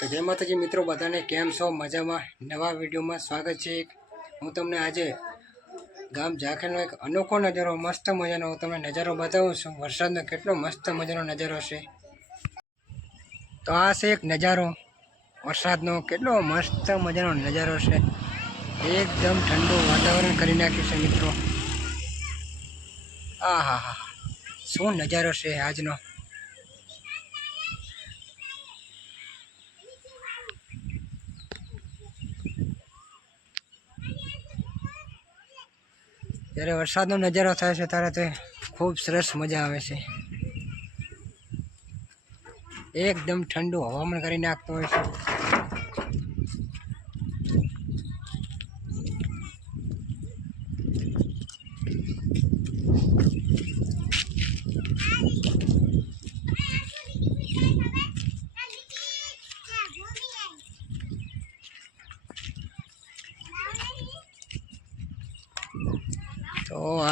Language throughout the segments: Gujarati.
તો જય માતાજી મિત્રો, બધાને કેમ છો? મજામાં? નવા વિડીયોમાં સ્વાગત છે હું તમને આજે ગામ ઝાખેરનો એક અનોખો નજારો, મસ્ત મજાનો હું તમને નજારો બતાવું છું. વરસાદનો કેટલો મસ્ત મજાનો નજારો છે. તો આ છે એક નજારો. વરસાદનો કેટલો મસ્ત મજાનો નજારો છે. એકદમ ઠંડુ વાતાવરણ કરી નાખ્યું છે મિત્રો. આ હા હા શું નજારો છે આજનો? જ્યારે વરસાદનો નજારો થાય છે ત્યારે તે ખૂબ સરસ મજા આવે છે. એકદમ ઠંડુ હવામાન કરી નાખતો હોય છે.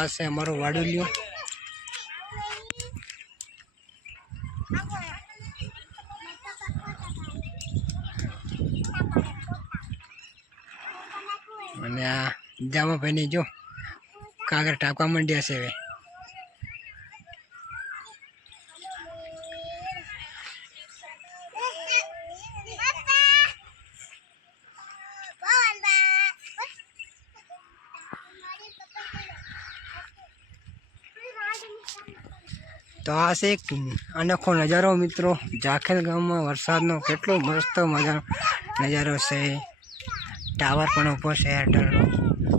આ છે અમારો વાડુલિયો. અને આ જામા ભાઈની જો કાગળ ટાંકવા માંડ્યા છે હવે. તો આ છે એક અનોખો નજારો મિત્રો. જાખેલ ગામમાં વરસાદનો કેટલો મસ્ત મજાનો નજારો છે. ટાવર પણ ઊભો છે એરટેલનો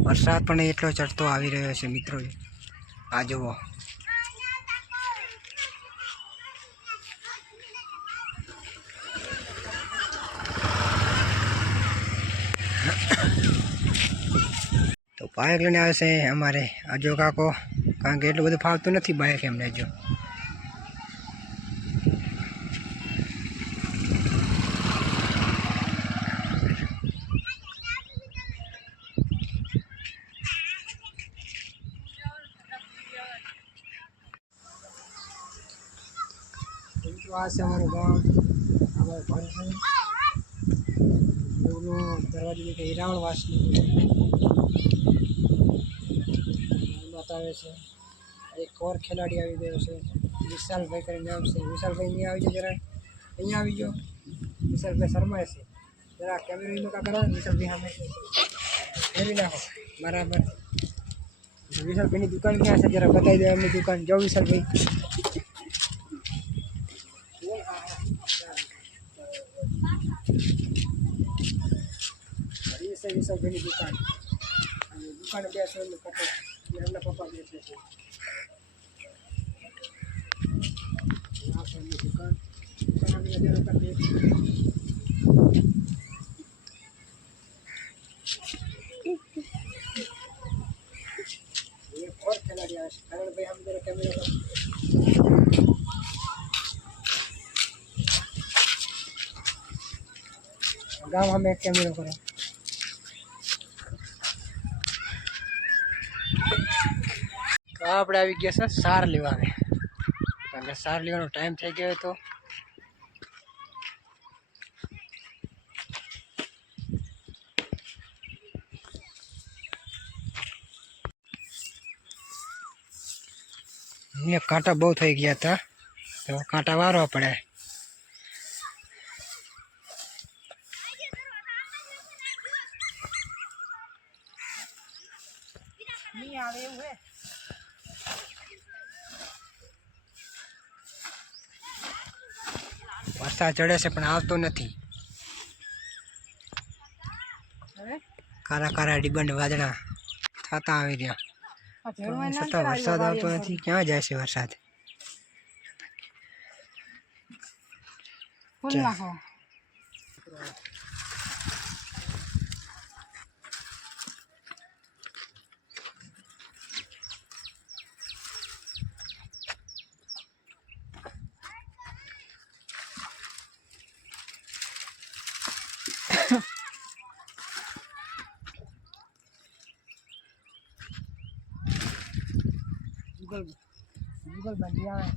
વરસાદ પણ એટલો ચડતો આવી રહ્યો છે મિત્રો. આ જુઓ. તો બાઇક લઈને આવે છે અમારે. આજો કાકો, કારણ કે એટલું બધું ફાવતું નથી બાઇક એમને જો છે અમારું ગામ, અમારું ઘર છે એવનું દરવાજો કે હિરાવળ વાસની બતાવે છે. એક ઓર ખેલાડી આવી ગયો છે. વિશાલભાઈ કરીને નામ છે. વિશાલભાઈ અહીંયા આવી જાય જરા અહીંયા આવી ગયો વિશાલભાઈ શર્માય છે. જરા કેમેરો એનો કા કરો વિશાલભાઈ સામે. ફેરવી નાખો. બરાબર. વિશાલભાઈની દુકાન ક્યાં છે? જરા બતાવી દો એમની દુકાન. જો વિશાલભાઈ. એ છે વિશાલભાઈની દુકાન અને દુકાને બેસો એમનું પપ્પા એમના પપ્પા બેસે છે આ છે એમની દુકાન દુકાન અમે નજર કરી એક ઓર ખેલાડી આવે છે કરણભાઈ આમ જરા કેમેરા ગામ અમે કેમેરો તો આપણે આવી ગયા છે સાર લેવાને. કારણ કે સાર લેવાનો ટાઈમ થઈ ગયો હતો. કાંટા બહુ થઈ ગયા હતા. તો કાંટા વારવા પડે. નહીં આવે એવું હે. વરસાદ ચડે છે પણ આવતો નથી. કારા કારા ડિબંડ વાદળા થતા આવી રહ્યા. છતાં વરસાદ આવતો નથી. ક્યાં જાય છે વરસાદ? નાખો. ગૂગલ ગૂગલ બંધી આવે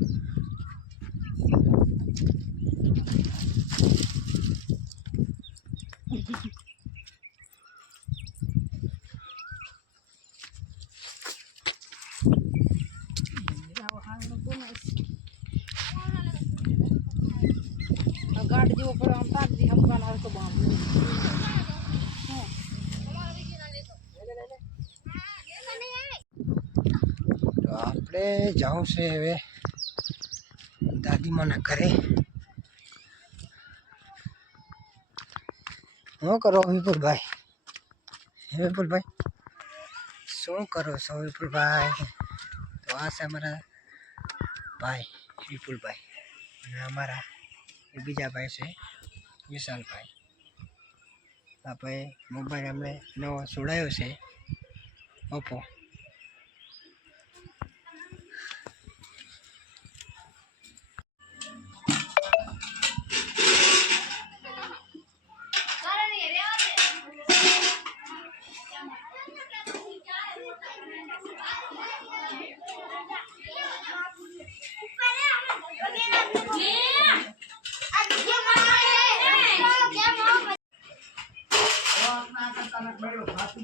ગાઢ જેવો પડ્યો આમ તાકજી હમકાનો હોય તો બામ તો આપણે જાઉં છે હવે દાદીમાના ઘરે. શું કરો વિપુલભાઈ? વિપુલભાઈ? શું કરો છો વિપુલભાઈ? તો આ છે અમારા ભાઈ વિપુલભાઈ અને અમારા બીજા ભાઈ છે વિશાલભાઈ. આપણે મોબાઈલ અમને નવો છોડાયો છે, ઓપ્પો.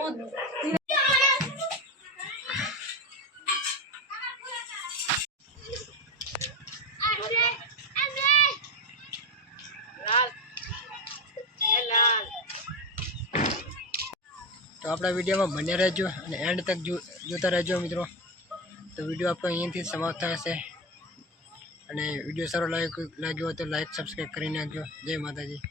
તો આપણા વિડીયોમાં બન્યા રહેજો અને એન્ડ તક જોતા રહેજો મિત્રો. તો વીડિયો આપણો અહીંયાથી સમાપ્ત થશે. અને વીડિયો સારો લાગ્યો લાગ્યો હોય તો લાઈક સબસ્ક્રાઈબ કરી નાખજો. જય માતાજી.